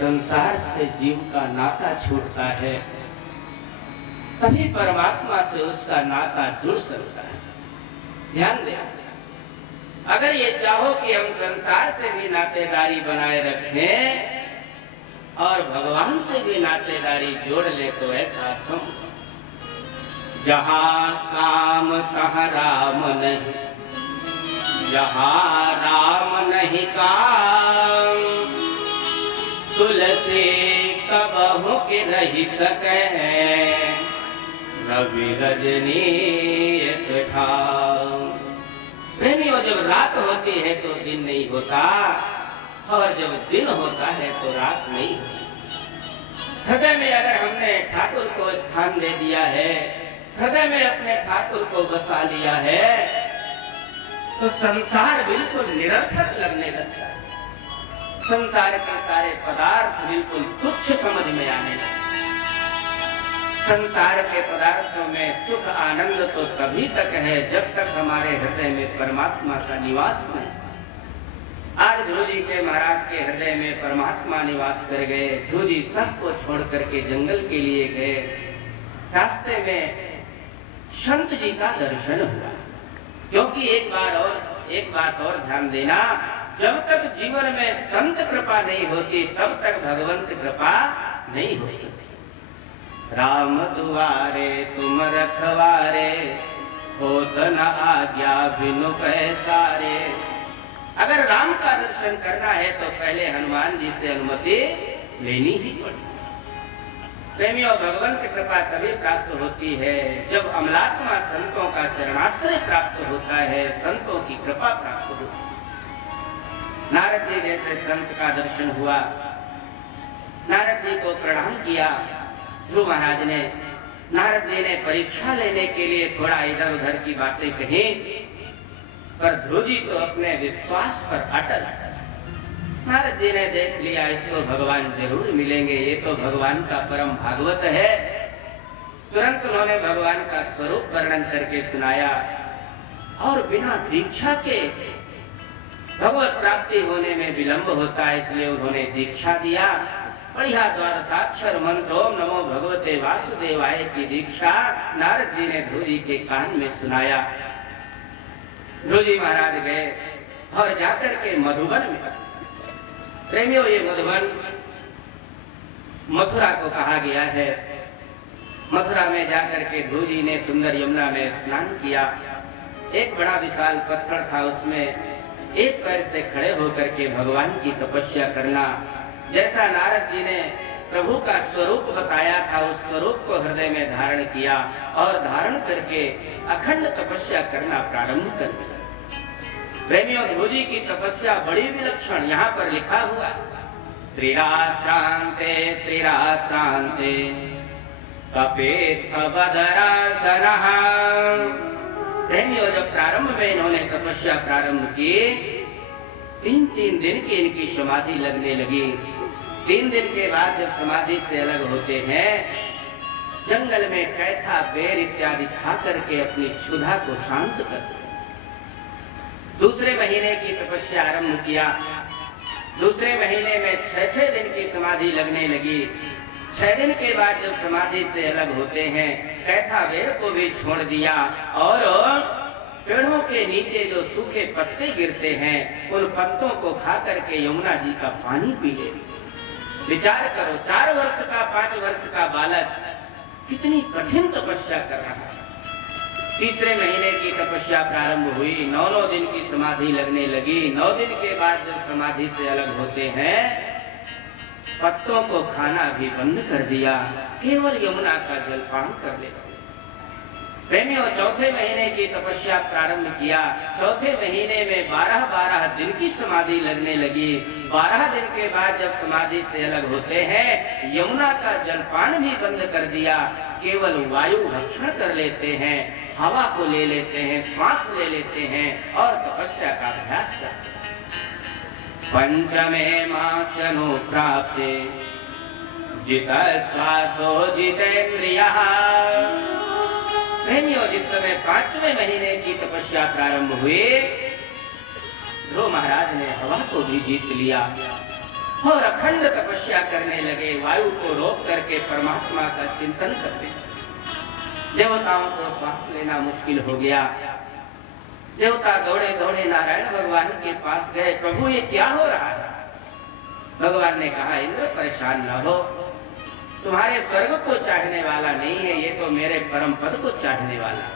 संसार से जीव का नाता छूटता है तभी परमात्मा से उसका नाता जुड़ सकता है। ध्यान दें, अगर ये चाहो कि हम संसार से भी नातेदारी बनाए रखें और भगवान से भी नातेदारी जोड़ ले तो ऐसा संभव। जहां काम तहां राम नहीं, जहां राम नहीं काम, तुलसी कबहु के रही सके, रवि रजनी प्रेमियों, जब रात होती है तो दिन नहीं होता और जब दिन होता है तो रात नहीं होती। हृदय में अगर हमने ठाकुर को स्थान दे दिया है, हृदय में अपने ठाकुर को बसा लिया है, तो संसार बिल्कुल निरर्थक लगने लगता है। संसार के सारे पदार्थ बिल्कुल तुच्छ समझ में आने लगे। संसार के पदार्थों में सुख आनंद तो तभी तक है जब तक हमारे हृदय में परमात्मा का निवास नहीं। आज ध्रुव जी के महाराज के हृदय में परमात्मा निवास कर गए। ध्रुव जी सबको छोड़ करके जंगल के लिए गए। रास्ते में संत जी का दर्शन हुआ। क्योंकि एक बात और ध्यान देना, जब तक जीवन में संत कृपा नहीं होती तब तक भगवंत कृपा नहीं हो सकती। राम दुआरे तुम रखवारे, होत न आज्ञा बिनु पैसारे। अगर राम का दर्शन करना है तो पहले हनुमान जी से अनुमति लेनी ही पड़ेगी। प्रेमियों, भगवंत कृपा तभी प्राप्त होती है जब अमलात्मा संतों का चरणाश्रय प्राप्त होता है, संतों की कृपा प्राप्त होती है। नारद जी जैसे संत का दर्शन हुआ, नारद जी को प्रणाम किया। ध्रुव महाराज ने नारद जी ने परीक्षा लेने के लिए थोड़ा इधर उधर की बातें कही, पर ध्रुव जी तो अपने विश्वास पर अटल। नारद जी ने देख लिया इसको भगवान जरूर मिलेंगे, ये तो भगवान का परम भागवत है। तुरंत उन्होंने भगवान का स्वरूप वर्णन करके सुनाया और बिना दीक्षा के भगवत प्राप्ति होने में विलंब होता है, इसलिए उन्होंने दीक्षा दिया। बढ़िया द्वादशाक्षर मंत्र ओम नमो भगवते वासुदेवाय की दीक्षा नारद जी ने ध्रुव जी के कान में सुनाया। ध्रुव जी महाराज गए और जाकर के मधुबन में, प्रेमियों ये मधुबन मथुरा को कहा गया है। मथुरा में जाकर के ध्रुव जी ने सुंदर यमुना में स्नान किया। एक बड़ा विशाल पत्थर था, उसमें एक पैर से खड़े होकर के भगवान की तपस्या करना, जैसा नारद जी ने प्रभु का स्वरूप बताया था उस स्वरूप को हृदय में धारण किया और धारण करके अखंड तपस्या करना प्रारंभ कर दिया। प्रेमियों ध्रुव जी की तपस्या बड़ी विलक्षण यहाँ पर लिखा हुआ, त्रिरात्रांते त्रिरात्रांते कपेत बदरासनः। प्रेमियों जब प्रारंभ में इन्होंने तपस्या प्रारंभ की, 3-3 दिन की इनकी समाधि लगने लगी। 3 दिन के बाद जब समाधि से अलग होते हैं, जंगल में कैथा बेर इत्यादि खा करके अपनी क्षुधा को शांत करते। दूसरे महीने की तपस्या आरंभ किया। दूसरे महीने में 6-6 दिन की समाधि लगने लगी। 6 दिन के बाद जब समाधि से अलग होते हैं, कैथा बेर को भी छोड़ दिया और पेड़ों के नीचे जो सूखे पत्ते गिरते हैं उन पत्तों को खा करके यमुना जी का पानी पी ले। विचार करो, 4 वर्ष का 5 वर्ष का बालक कितनी कठिन तपस्या कर रहा है। तीसरे महीने की तपस्या प्रारंभ हुई, 9 दिन की समाधि लगने लगी। 9 दिन के बाद जब समाधि से अलग होते हैं, पत्तों को खाना भी बंद कर दिया, केवल यमुना का जलपान कर ले। प्रेमियों चौथे महीने की तपस्या प्रारंभ किया। चौथे महीने में 12-12 दिन की समाधि लगने लगी। 12 दिन के बाद जब समाधि से अलग होते हैं, यमुना का जलपान भी बंद कर दिया, केवल वायु भक्षण कर लेते हैं, हवा को ले लेते हैं, श्वास ले लेते हैं और तपस्या का अभ्यास करते हैं। पंचमे मास्यनुप्राप्ते जित श्वासो जितेन्द्रियः। प्रेमियों जिस समय 5वें महीने की तपस्या प्रारंभ हुई, ध्रुव महाराज ने हवा को भी जीत लिया और अखंड तपस्या करने लगे। वायु को रोक करके परमात्मा का चिंतन करते। देवताओं को श्वास लेना मुश्किल हो गया। देवता दौड़े दौड़े नारायण भगवान के पास गए, प्रभु ये क्या हो रहा है? भगवान ने कहा, इंद्र परेशान न हो, तुम्हारे स्वर्ग को चाहने वाला नहीं है, ये तो मेरे परम पद को चाहने वाला है।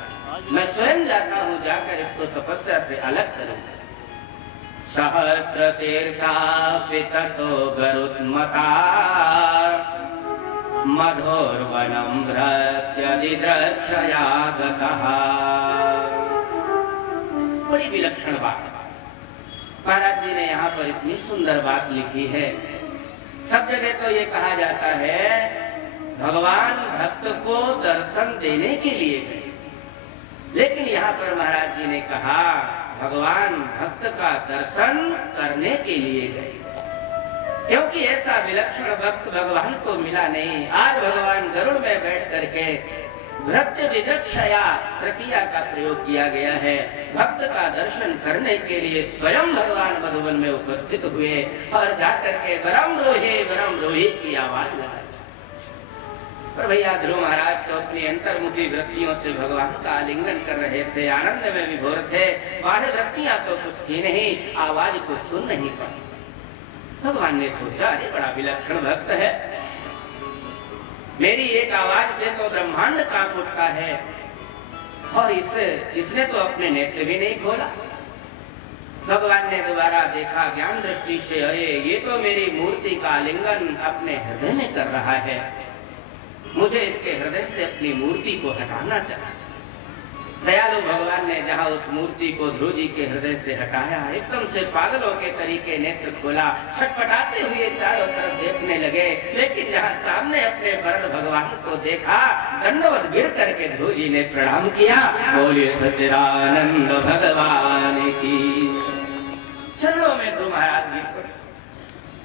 मैं स्वयं जाता हूँ, जाकर इसको तपस्या से अलग करूंगा। सहस्र शीर्षा पिततो गरुत्मता मधोर्वनं भृत्यदिद्रक्षया गतः। बड़ी विलक्षण बात महाराज जी ने यहाँ पर इतनी सुंदर बात लिखी है। सब जगह तो ये कहा जाता है भगवान भक्त को दर्शन देने के लिए गए, लेकिन यहाँ पर महाराज जी ने कहा भगवान भक्त का दर्शन करने के लिए गए, क्योंकि ऐसा विलक्षण भक्त भगवान को मिला नहीं। आज भगवान गरुड़ में बैठ करके भृत्य विचक्षया तृतीया का प्रयोग किया गया है। भक्त का दर्शन करने के लिए स्वयं भगवान मधुबन में उपस्थित हुए और जाकर के वरम रोही की आवाज लगाई। पर भैया ध्रुव महाराज तो अपनी अंतर्मुखी वृत्तियों से भगवान का आलिंगन कर रहे थे, आनंद में विभोर थे। बाह्य वृत्तियां तो कुछ थी नहीं, आवाज को सुन नहीं पाई। भगवान ने सोचा अरे बड़ा विलक्षण भक्त है, मेरी एक आवाज से तो ब्रह्मांड कांप उठता है और इसने तो अपने नेत्र भी नहीं खोला। भगवान ने दोबारा देखा ज्ञान दृष्टि से, अरे ये तो मेरी मूर्ति का आलिंगन अपने हृदय में कर रहा है, मुझे इसके हृदय से अपनी मूर्ति को हटाना चाहिए। दयालु भगवान ने जहाँ उस मूर्ति को ध्रुव जी के हृदय से हटाया, एकदम से पागलों के तरीके नेत्र खोला, छटपटाते हुए चारों तरफ देखने देखने लगे, लेकिन जहाँ सामने अपने वरण भगवान को देखा, दंडवत गिर करके ध्रुव जी ने प्रणाम किया। बोलिए सच्चिदानंद भगवान की। चरणों में ध्रुव महाराज गिर पड़े।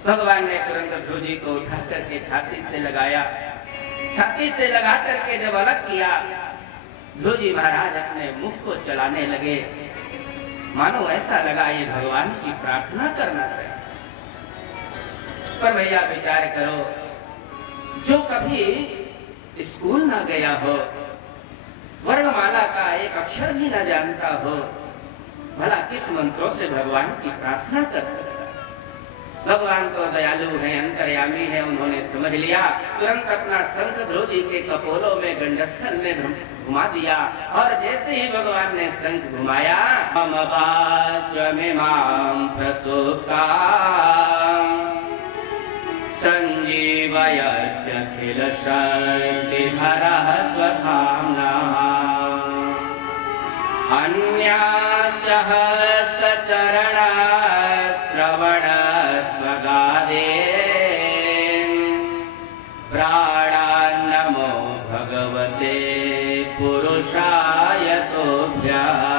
भगवान ने तुरंत ध्रुव जी को उठा करके छाती से लगाया। छाती से लगा करके जब अलग किया, ध्रुव जी महाराज अपने मुख को चलाने लगे, मानो ऐसा लगा ये भगवान की प्रार्थना करना चाहिए। पर भैया विचार करो, जो कभी स्कूल ना गया हो, वर्णमाला का एक अक्षर भी ना जानता हो, भला किस मंत्रों से भगवान की प्रार्थना कर सकता? भगवान तो दयालु है, अंतर्यामी है, उन्होंने समझ लिया। तुरंत अपना शंख ध्रुव जी के कपोलों में गंडस्थल में घुमा दिया, और जैसे ही भगवान ने शंख घुमाया, मम वाचमिमां प्रसूप्ता संजीवयत्यखिल शक्तिधरः स्वधाम्ना अन्यासहस्रचरणश्रवणत्वगादे प्राणान्नमो भगवते पुरुषाय तोभ्यम्।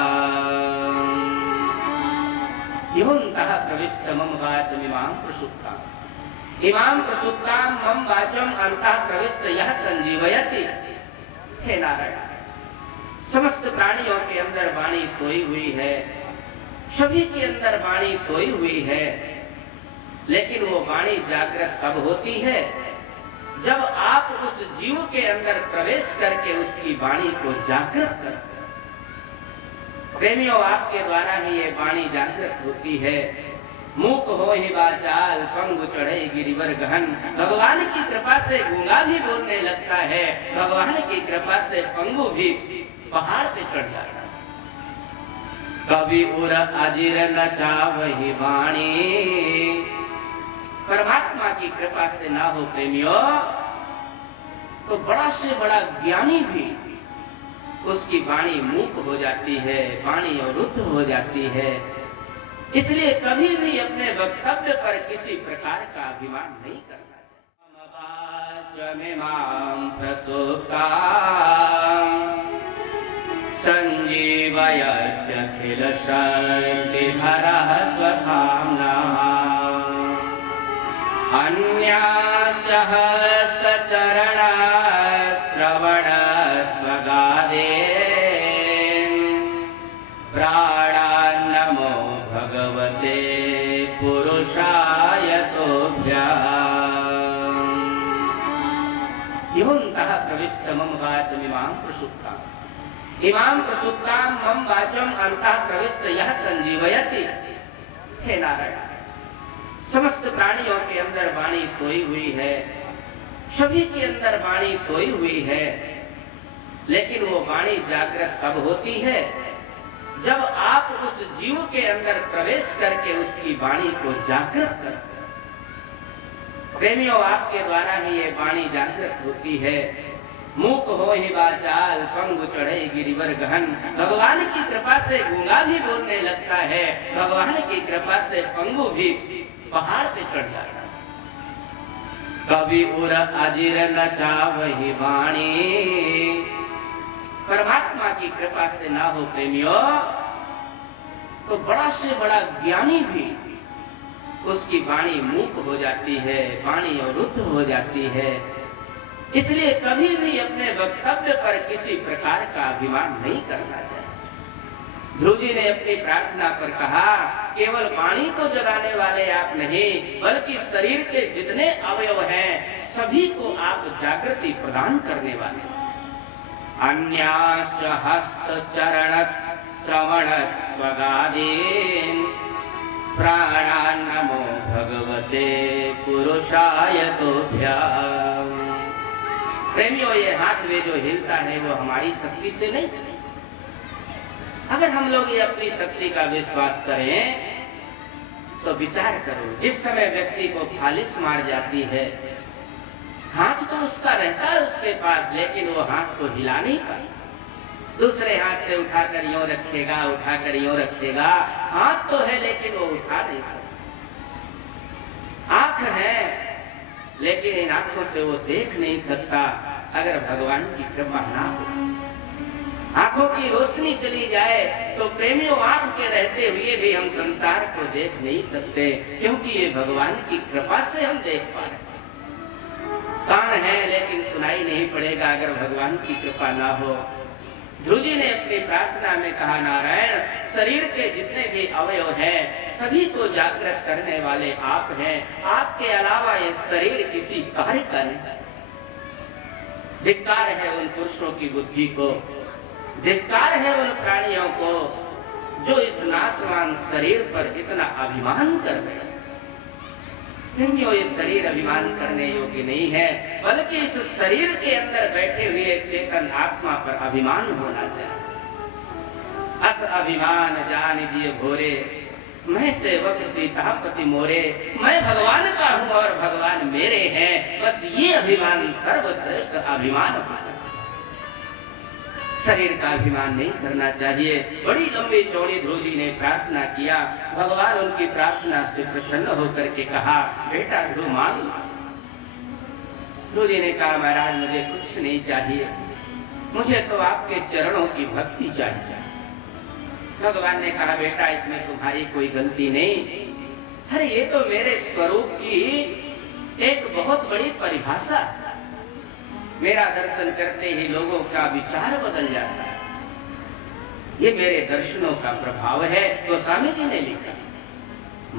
योऽन्तः प्रविश्य मम वाचमिमां प्रसुप्ताम् इमां प्रसुप्तां मम वाचम अंतः प्रविश्य यः संजीवयति। हे नारायण, समस्त प्राणियों के अंदर वाणी सोई हुई है, सभी के अंदर वाणी सोई हुई है, लेकिन वो वाणी जागृत कब होती है? जब आप उस जीव के अंदर प्रवेश करके उसकी वाणी को जागृत करते। प्रेमियों, आपके द्वारा ही ये वाणी जागृत होती है। मूक हो ही बाचाल, पंगु चढ़े गिरिवर गहन। भगवान की कृपा से गूंगा भी बोलने लगता है, भगवान की कृपा से पंगु भी पहाड़ पे चढ़ जाता है। कभी उर अजिर नचा वही वाणी। परमात्मा की कृपा से ना हो प्रेमियों, तो बड़ा से बड़ा ज्ञानी भी उसकी वाणी मूक हो जाती है, वाणी अवरुद्ध हो जाती है। इसलिए कभी भी अपने वक्तव्य पर किसी प्रकार का अभिमान नहीं करना चाहिए। संजीवयत्यखिल शक्तिधरः स्वधाम्ना अन्यासहस्रचरणश्रवणत्वगादे प्राणान्नमो भगवते पुरुषाय तोभ्यम्। योऽन्तः प्रविश्य मम वाचमिमां प्रसुप्ताम् इमां प्रसुप्तां मम वाचम अंतः प्रविश्य यः संजीवयति। हे नारायण, समस्त प्राणियों के अंदर वाणी सोई हुई है, सभी के अंदर वाणी सोई हुई है, लेकिन वो वाणी जागृत कब होती है? जब आप उस जीव के अंदर प्रवेश करके उसकी वाणी को जागृत करते। प्रेमियों, आपके द्वारा ही ये वाणी जागृत होती है। मूक हो ही बाचाल, पंगु चढ़े गिरिवर गहन। भगवान की कृपा से गूंगा भी बोलने लगता है, भगवान की कृपा से पंगु भी पहाड़ पे चढ़ जाता है। कभी उर अजिर नचा वही वाणी। परमात्मा की कृपा से ना हो प्रेमियों, तो बड़ा से बड़ा ज्ञानी भी उसकी वाणी मूक हो जाती है, वाणी अवरुद्ध हो जाती है। इसलिए कभी भी अपने वक्तव्य पर किसी प्रकार का अभिमान नहीं करना चाहिए। ध्रुव जी ने अपनी प्रार्थना पर कहा, केवल वाणी को जगाने वाले आप नहीं, बल्कि शरीर के जितने अवयव हैं सभी को आप जागृति प्रदान करने वाले। अन्यास हस्त चरण श्रवण त्वगादीन प्राणान्नमो भगवते पुरुषाय तोभ्यम्। प्रेमियों, ये हाथ में जो हिलता है वो हमारी शक्ति से नहीं। अगर हम लोग ये अपनी शक्ति का विश्वास करें तो विचार करो, जिस समय व्यक्ति को फालिस मार जाती है, हाथ तो उसका रहता है उसके पास, लेकिन वो हाथ को हिला नहीं पाए। दूसरे हाथ से उठाकर यूं रखेगा, उठाकर यूं रखेगा, हाथ तो है लेकिन वो उठा नहीं सकता। आंख है लेकिन इन आंखों से वो देख नहीं सकता अगर भगवान की कृपा ना हो। आंखों की रोशनी चली जाए तो प्रेमियों आंख के रहते हुए भी हम संसार को देख नहीं सकते, क्योंकि ये भगवान की कृपा से हम देख पा रहे। कान है लेकिन सुनाई नहीं पड़ेगा अगर भगवान की कृपा ना हो। ध्रुव जी ने अपनी प्रार्थना में कहा, नारायण शरीर के जितने भी अवयव हैं सभी को जागृत करने वाले आप हैं, आपके अलावा ये शरीर किसी कार्य का नहीं। धिक्कार है उन पुरुषों की बुद्धि को, धिक्कार है उन प्राणियों को जो इस नाशवान शरीर पर इतना अभिमान कर रहे हैं। ये शरीर अभिमान करने योग्य नहीं है, बल्कि इस शरीर के अंदर बैठे हुए चेतन आत्मा पर अभिमान होना चाहिए। अस अभिमान जान दिए भोरे, मैं सेवक सीतापति मोरे, मैं भगवान का हूँ और भगवान मेरे हैं, बस ये अभिमान सर्वश्रेष्ठ अभिमान है। शरीर का अभिमान नहीं करना चाहिए। बड़ी लंबी चौड़ी ध्रुव जी ने प्रार्थना किया। भगवान उनकी प्रार्थना से प्रसन्न होकर के कहा, बेटा ध्रुव मांग। ध्रुव जी ने कहा, महाराज मुझे कुछ नहीं चाहिए, मुझे तो आपके चरणों की भक्ति चाहिए। भगवान ने कहा, बेटा इसमें तुम्हारी कोई गलती नहीं। अरे ये तो मेरे स्वरूप की एक बहुत बड़ी परिभाषा। मेरा दर्शन करते ही लोगों का विचार बदल जाता है, ये मेरे दर्शनों का प्रभाव है। तो स्वामी जी ने लिखा,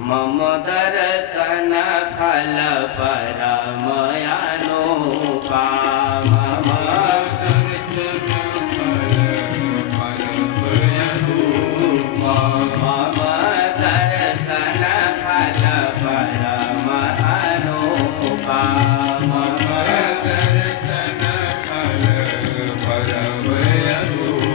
मम दर्शन फल परम अनूपा, मम दर्शन फल परम अनूपा, मम दर्शन फल परम अनूपा,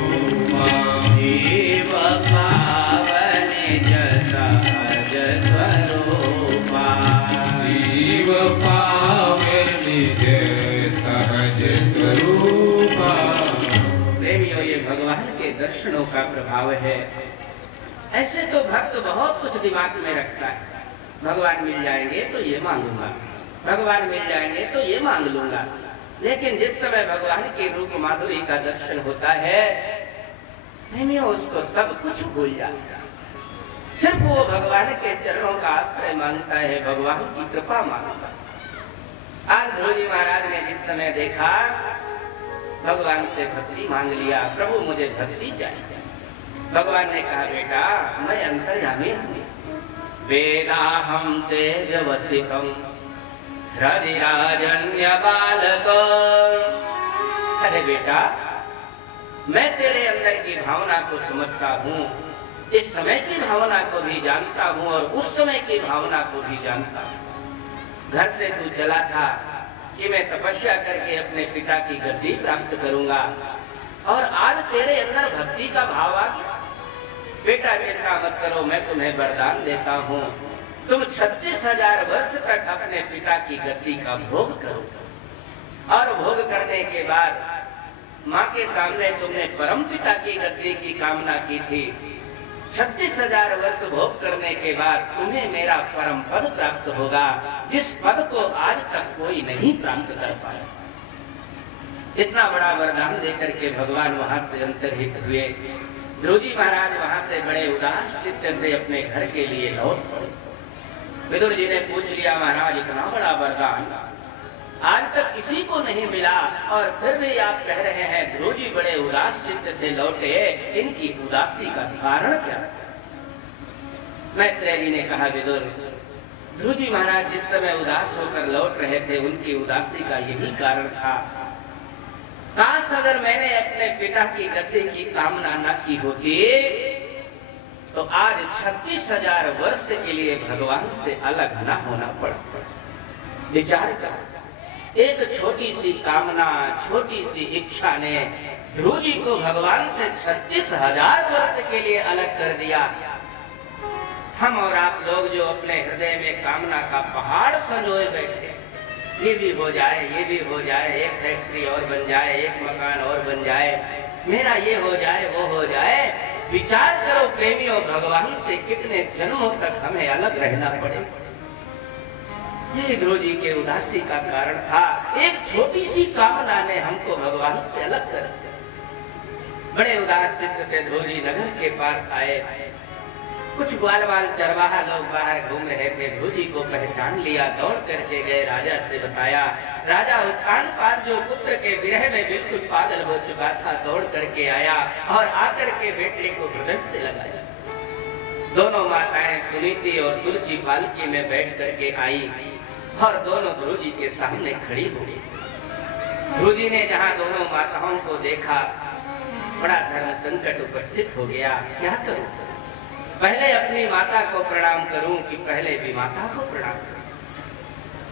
दर्शनों का प्रभाव है। ऐसे तो भक्त बहुत कुछ दिमाग में रखता है, भगवान मिल जाएंगे तो ये मांगूंगा, भगवान मिल जाएंगे तो ये मांग लूंगा। लेकिन जिस समय भगवान की रूप माधुरी का दर्शन होता है, प्रेमियों उसको सब कुछ भूल जाता है। सिर्फ वो भगवान के चरणों का आश्रय मांगता है, भगवान की कृपा मांगता है। आज ध्रुव जी महाराज ने जिस समय देखा, भगवान से भक्ति मांग लिया, प्रभु मुझे भक्ति चाहिए। भगवान ने कहा, बेटा मैं अंतर्यामी हूँ, वेदाहं ते व्यवसितम् हृदिराजन्य बालको। अरे बेटा मैं तेरे अंदर की भावना को समझता हूँ, इस समय की भावना को भी जानता हूँ और उस समय की भावना को भी जानता हूँ। घर से तू चला था कि मैं तपस्या करके अपने पिता की गद्दी प्राप्त करूंगा, और आज तेरे अंदर भक्ति का भाव आ गया। बेटा चिंता मत करो, मैं तुम्हें वरदान देता हूँ, तुम 36,000 वर्ष तक अपने पिता की गद्दी का भोग करो, और भोग करने के बाद माँ के सामने तुमने परम पिता की गद्दी की कामना की थी। 36,000 वर्ष भोग करने के बाद तुम्हें मेरा परम पद प्राप्त होगा, जिस पद को आज तक कोई नहीं प्राप्त कर पाया। इतना बड़ा वरदान देकर के भगवान वहां से अंतर्हित हुए। ध्रुव जी महाराज वहां से बड़े उदास चित्त से अपने घर के लिए लौट पड़े। विदुर जी ने पूछ लिया, महाराज इतना बड़ा वरदान आज तक किसी को नहीं मिला, और फिर भी आप कह रहे हैं ध्रुव जी बड़े उदास चित्त से लौटे, इनकी उदासी का कारण क्या? मैत्रेय जी ने कहा, विदुर ध्रुव जी महाराज जिस समय उदास होकर लौट रहे थे, उनकी उदासी का यही कारण था। काश अगर मैंने अपने पिता की गद्दी की कामना न की होती तो आज 36,000 वर्ष के लिए भगवान से अलग न होना पड़ता। विचार कर, एक छोटी सी कामना, छोटी सी इच्छा ने ध्रुव जी को भगवान से 36,000 वर्ष के लिए अलग कर दिया। हम और आप लोग जो अपने हृदय में कामना का पहाड़ संजोए बैठे, ये भी हो जाए, ये भी हो जाए, एक फैक्ट्री और बन जाए, एक मकान और बन जाए, मेरा ये हो जाए, वो हो जाए। विचार करो प्रेमियों, भगवान से कितने जन्मों तक हमें अलग रहना पड़ेगा। ये ध्रुव जी के उदासी का कारण था। एक छोटी सी कामना ने हमको भगवान से अलग कर दिया। बड़े उदास चित्त से ध्रुव जी नगर के पास आए। कुछ ग्वाल वाल चरवाहा लोग बाहर घूम रहे थे। ध्रुव जी को पहचान लिया, दौड़ करके गए, राजा से बताया। राजा उत्तानपाद जो पुत्र के विरह में बिल्कुल पागल हो चुका था, दौड़ करके आया और आकर के बेटे को हृदय से लगाया। दोनों माताएं सुनीति और सुरुचि पालकी में बैठ करके आई और दोनों ध्रुव जी के सामने खड़ी हो गई। ध्रुव जी ने जहाँ दोनों माताओं को देखा, बड़ा धर्म संकट उपस्थित हो गया। क्या करूं? पहले अपनी माता को प्रणाम करूं कि पहले विमाता को प्रणाम करूं?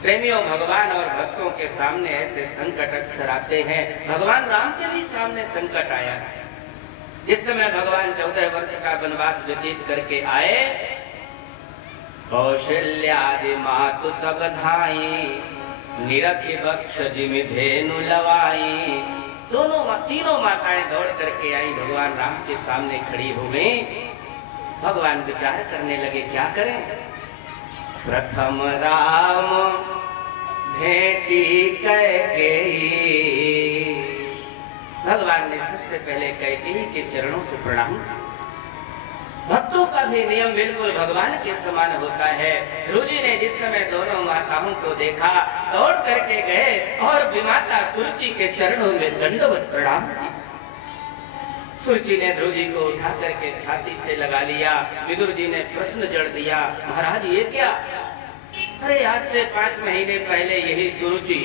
प्रेमियों, भगवान और भक्तों के सामने ऐसे संकट अक्सर आते हैं। भगवान राम के भी सामने संकट आया। जिस समय भगवान 14 वर्ष का वनवास व्यतीत करके आए, कौशल्यादि मातु सब धाई, निरखि बक्ष जिमि धेनु लवाई। तीनों माताएं दौड़ करके आई, भगवान राम के सामने खड़ी हो गई। भगवान विचार करने लगे, क्या करें? प्रथम राम भेटी कैकेयी। भगवान ने सबसे पहले कैकेयी के चरणों को प्रणाम किया। भक्तों का भी नियम बिल्कुल भगवान के समान होता है। ध्रुव जी ने जिस समय दोनों माताओं को देखा, दौड़ करके गए और विमाता सुरुचि के चरणों में दंडवत प्रणाम किया। सुरुचि ने ध्रुव जी को उठा करके छाती से लगा लिया। विदुर जी ने प्रश्न जड़ दिया, महाराज ये क्या? अरे आज से 5 महीने पहले यही सुरुचि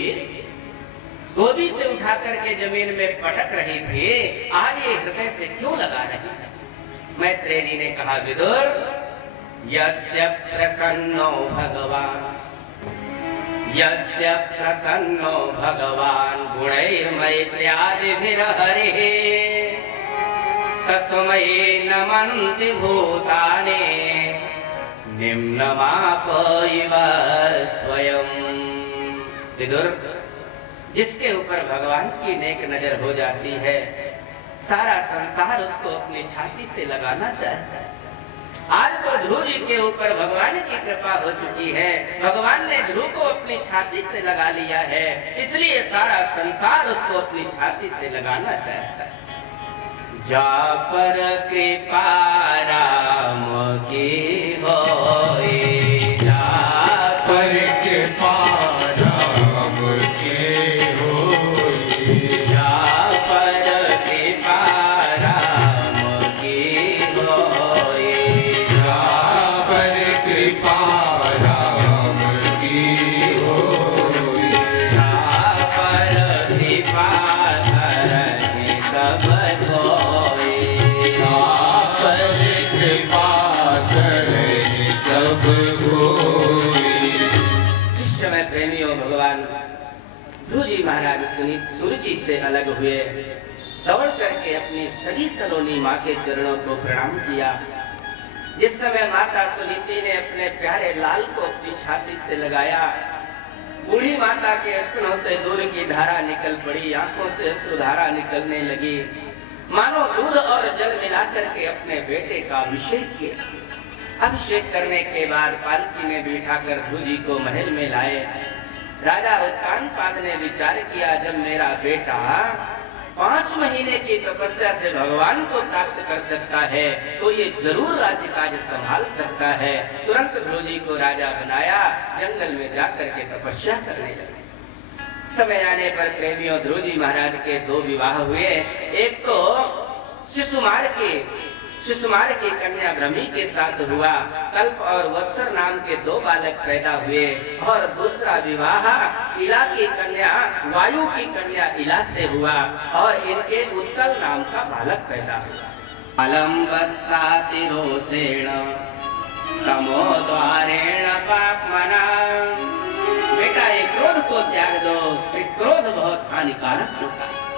गोदी से उठा करके जमीन में पटक रही थी, आज ये हृदय से क्यों लगा रही है? मैत्रेय जी ने कहा, विदुर, यस्य प्रसन्नो भगवान, यस्य प्रसन्नो भगवान गुणैर्मैत्र्यादिभिर् हरिः, तस्मै नमन्ति भूतानि निम्नमाप इव स्वयं। विदुर, जिसके ऊपर भगवान की नेक नजर हो जाती है, सारा संसार उसको अपनी छाती से लगाना चाहता है। आज तो ध्रुव जी के ऊपर भगवान की कृपा हो चुकी है। भगवान ने ध्रुव को अपनी छाती से लगा लिया है, इसलिए सारा संसार उसको अपनी छाती से लगाना चाहता है। जा पर कृपा राम की होए, जा पर कृपा राम की होए, जा पर कृपा राम की होए, जा पर कृपा राम की होए, जा पर कृपा धरहि सब कोई, जा पर कृपा धरहि सब कोई। इस समय प्रेमियों, भगवान ध्रुव जी महाराज सुरुचि से अलग हुए, दौड़ करके अपनी सगी सलोनी माँ के चरणों को प्रणाम किया। जिस समय माता सुनीति ने अपने प्यारे लाल को अपनी छाती से लगाया, बूढ़ी माता के स्तनों से दूध की धारा निकल पड़ी, आंखों से अश्रुधारा निकलने लगी। मानो दूध और जल मिलाकर के अपने बेटे का अभिषेक किया। अभिषेक करने के बाद पालकी में बिठाकर ध्रुव जी को महल में लाए। राजा उत्तानपाद ने विचार किया, जब मेरा बेटा 5 महीने की तपस्या से भगवान को प्राप्त कर सकता है, तो ये जरूर राज्य काज संभाल सकता है। तुरंत ध्रुव जी को राजा बनाया, जंगल में जाकर के तपस्या करने लगे। समय आने पर प्रेमियों, ध्रुव जी महाराज के 2 विवाह हुए। एक तो शिशुमार की कन्या ब्रह्मी के साथ हुआ, कल्प और वत्सर नाम के 2 बालक पैदा हुए, और दूसरा विवाह इला की कन्या वायु की कन्या इला से हुआ, और इनके उत्कल नाम का बालक पैदा हुआ। अलम वत्सातिरोषेण तमो द्वारेण पापमना। बेटा, ये क्रोध को त्याग दो, क्रोध बहुत हानिकारक होता है।